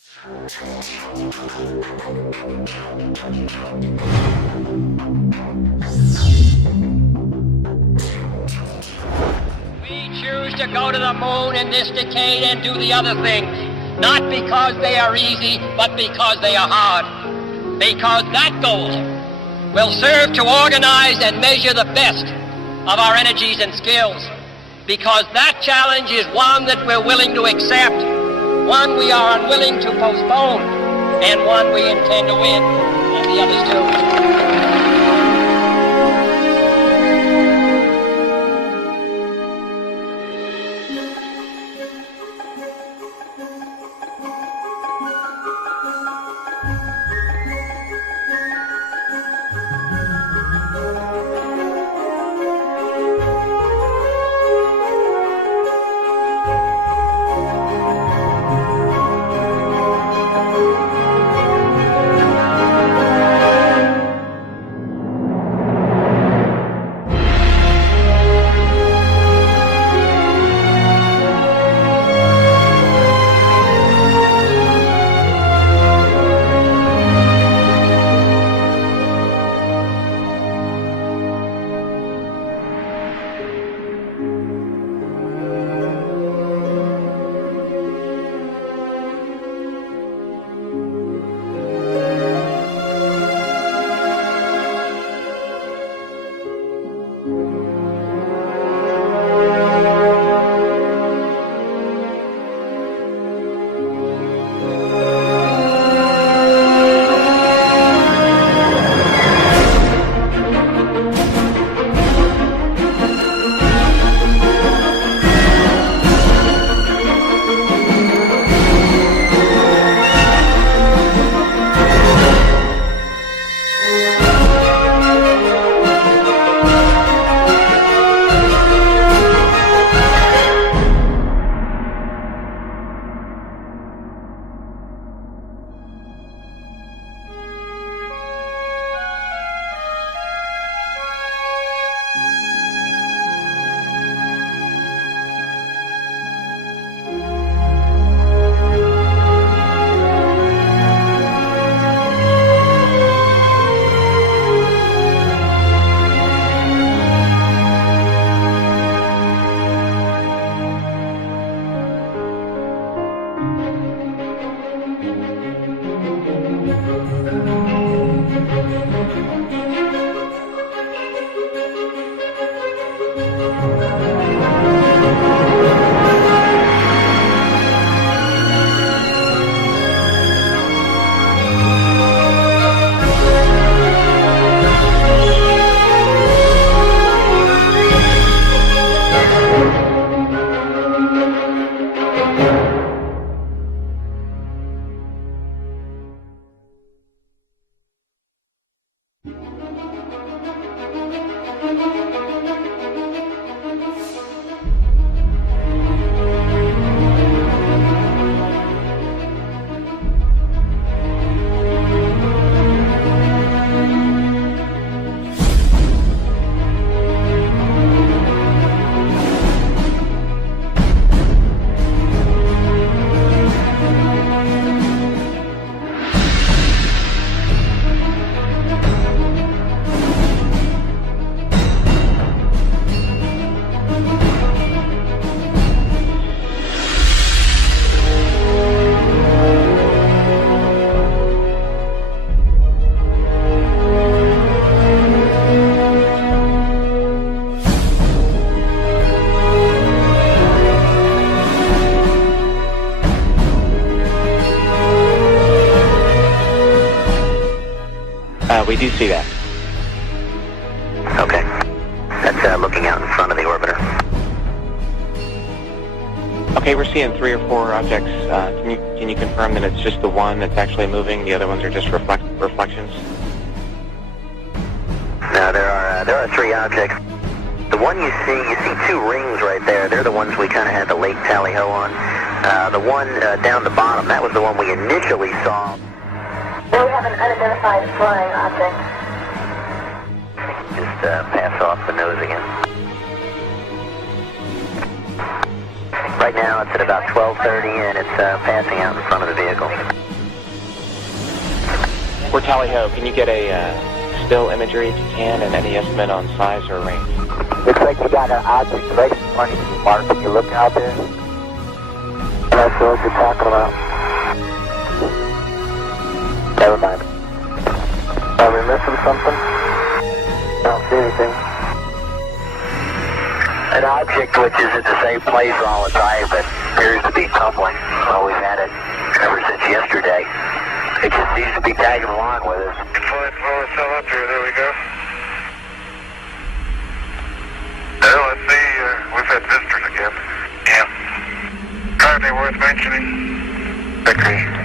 We choose to go to the moon in this decade and do the other things, not because they are easy, but because they are hard. Because that goal will serve to organize and measure the best of our energies and skills. Because that challenge is one that we're willing to accept, one we are unwilling to postpone, and one we intend to win, and the others too. We do see that. Okay. That's looking out in front of the orbiter. Okay, we're seeing 3 or 4 objects. Can you confirm that it's just the one that's actually moving? The other ones are just reflections? No, there are 3 objects. The one you see 2 rings right there. They're the ones we kind of had the late tally-ho on. The one down the bottom, that was the one we initially saw. We have an unidentified flying object. Just pass off the nose again. Right now it's at about 12:30 and it's passing out in front of the vehicle. We're Tally Ho. Can you get a still imagery if you can, and any estimate on size or range? Looks like you got an object right in front of you, Mark. Can you look out there? That's what you're talking about. Never mind. Are we missing something? I don't see anything. An object which is at the same place all the time but appears to be tumbling. Well, we've had it ever since yesterday. It just seems to be tagging along with us. Flight flow is still up here. There we go. Well, let's see. We've had visitors again. Yeah. Hardly worth mentioning. Agree.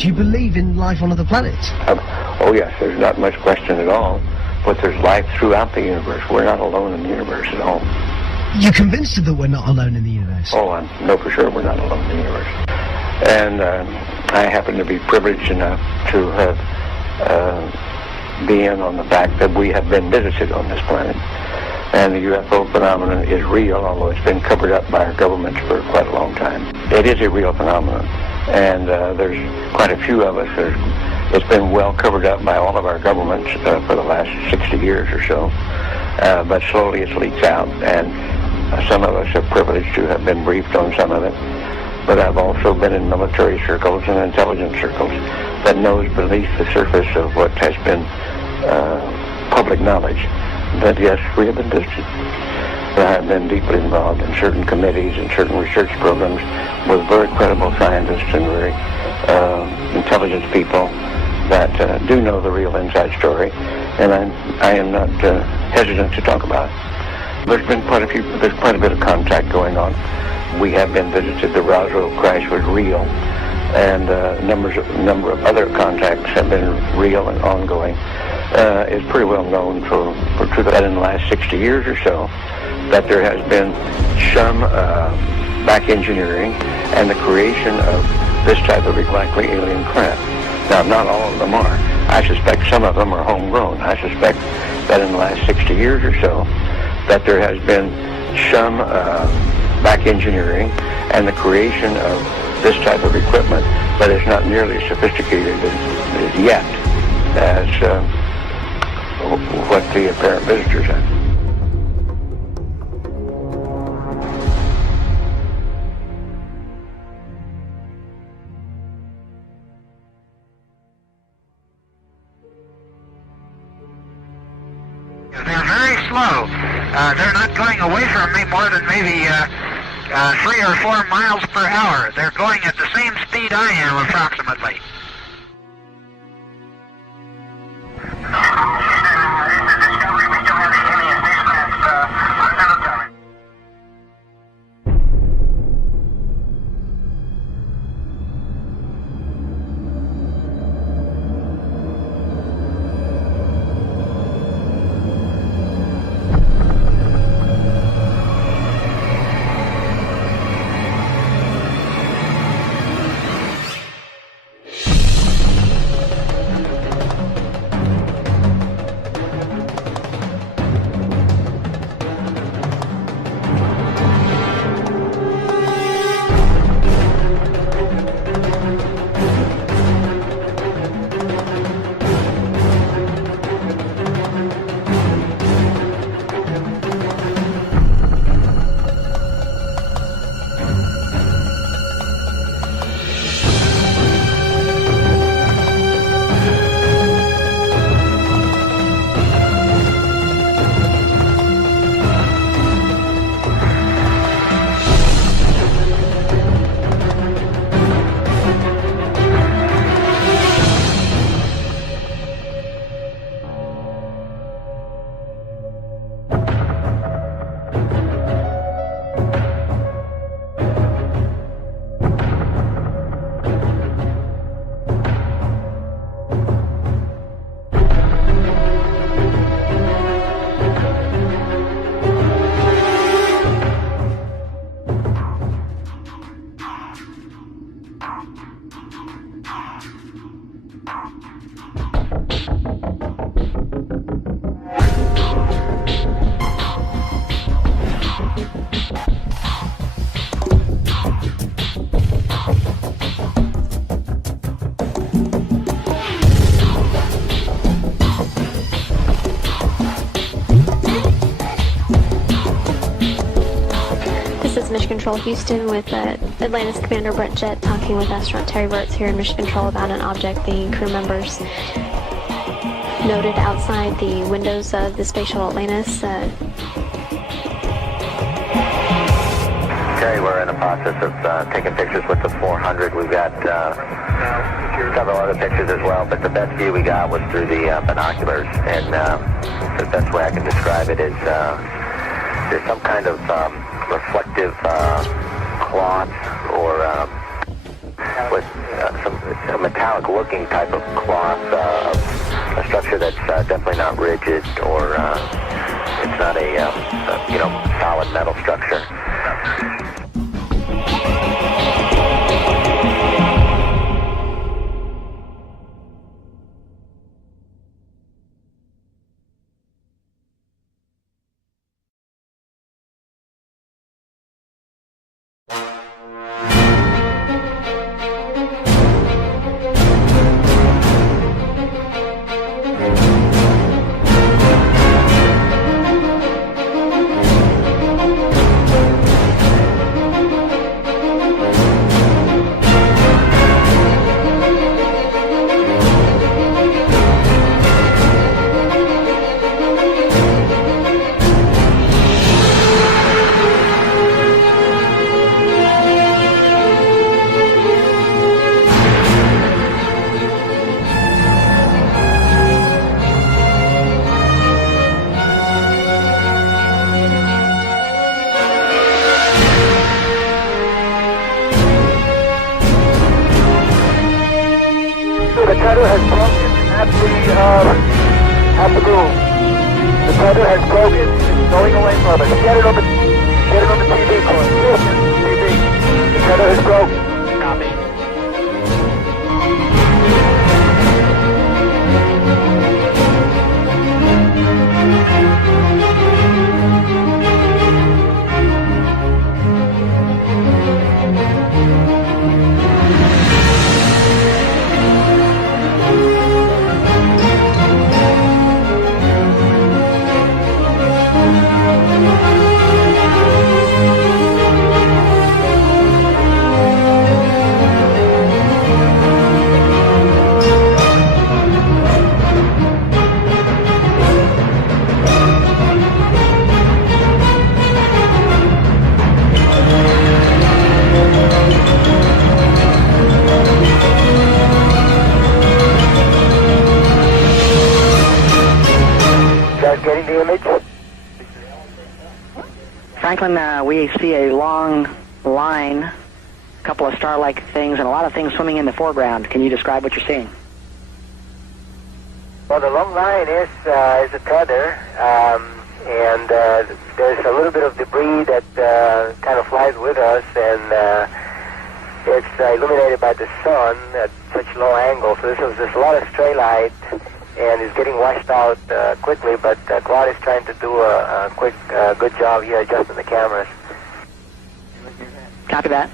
Do you believe in life on other planets? Oh yes, there's not much question at all. But there's life throughout the universe. We're not alone in the universe at all. You're convinced that we're not alone in the universe? Oh, I know for sure we're not alone in the universe. And I happen to be privileged enough to have be in on the fact that we have been visited on this planet. And the UFO phenomenon is real, although it's been covered up by our governments for quite a long time. It is a real phenomenon. And there's quite a few of us. It's been well covered up by all of our governments for the last 60 years or so. But slowly it leaks out, and some of us are privileged to have been briefed on some of it. But I've also been in military circles and intelligence circles that knows beneath the surface of what has been public knowledge that, yes, we have been visited. I have been deeply involved in certain committees and certain research programs with very credible scientists and very intelligent people that do know the real inside story, and I am not hesitant to talk about it. There's quite a bit of contact going on. We have been visited. The Roswell crash was real, and a number of other contacts have been real and ongoing. It's pretty well known for that in the last 60 years or so that there has been some back engineering and the creation of this type of likely alien craft. Now, not all of them are. I suspect some of them are homegrown. I suspect that in the last 60 years or so that there has been some back engineering and the creation of this type of equipment, but it's not nearly as sophisticated as yet as what the apparent visitors have. They're very slow. They're not going away from me more than maybe 3 or 4 miles per hour. They're going at the same speed I am, approximately. Mission Control Houston with Atlantis Commander Brett Jett talking with astronaut Terry Virts here in Mission Control about an object the crew members noted outside the windows of the Space Shuttle Atlantis. Terry, we're in the process of taking pictures with the 400. We've got several other pictures as well, but the best view we got was through the binoculars, and the best way I can describe it is there's some kind of reflective cloth or with some metallic metallic-looking type of cloth, a structure that's definitely not rigid, or it's not a solid metal structure. The tether has broken at the boom. The tether has broken. It's going away from us. Get it on the TV, Corey. Listen, TV. The tether has broken. Copy. Getting the image? Franklin, we see a long line, a couple of star-like things, and a lot of things swimming in the foreground. Can you describe what you're seeing? Well, the long line is a tether, and there's a little bit of debris that kind of flies with us, and it's illuminated by the sun at such low angle. So there's a lot of stray light, and it's getting washed out quickly, but Claude is trying to do a quick, good job here adjusting the cameras. Copy that.